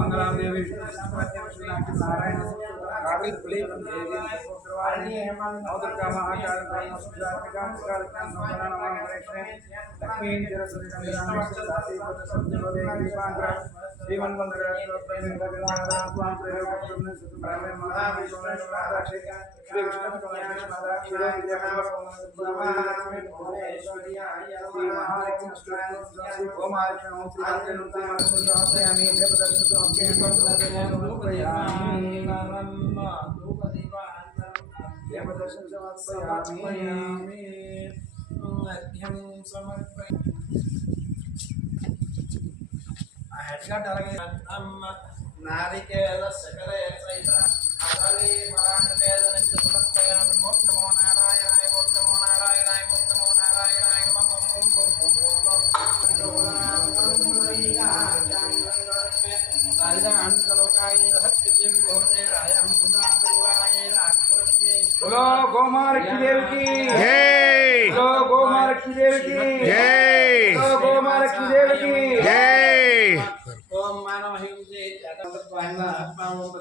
मंगलाम देवी नारायण दुर्गा नारिकेल सकले सहित अदली मरानिवेदनं च समर्पयामि। नमो नारायणाय नमो नारायणाय नमो नारायणाय नमो बोलो गोमार की देव की जय। बोलो गोमार की देव की जय। बोलो गोमार की देव की जय। ओम मानव हिंसे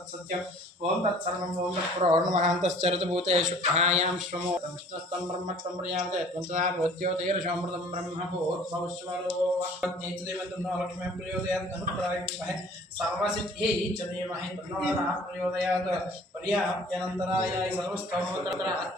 सत्यम ओम तत्सर्वं ओम तत्पुरोर्णमहान्तश्चरति भूतेषु कहायां श्रमो विष्णुस्तं ब्रह्मत्वं प्रियान्ते त्वन्तदा भवत्योतेर्षमृतं ब्रह्म भूर्भुवस्वरो वह्निदेवतन्नो लक्ष्मीं प्रयोदयात् अनुप्रायिमहे सर्वसिद्धिः च धीमहि तन्नो नः प्रयोदयात् पर्याप्त्यनन्तराय सर्वस्तोमोत्तरात्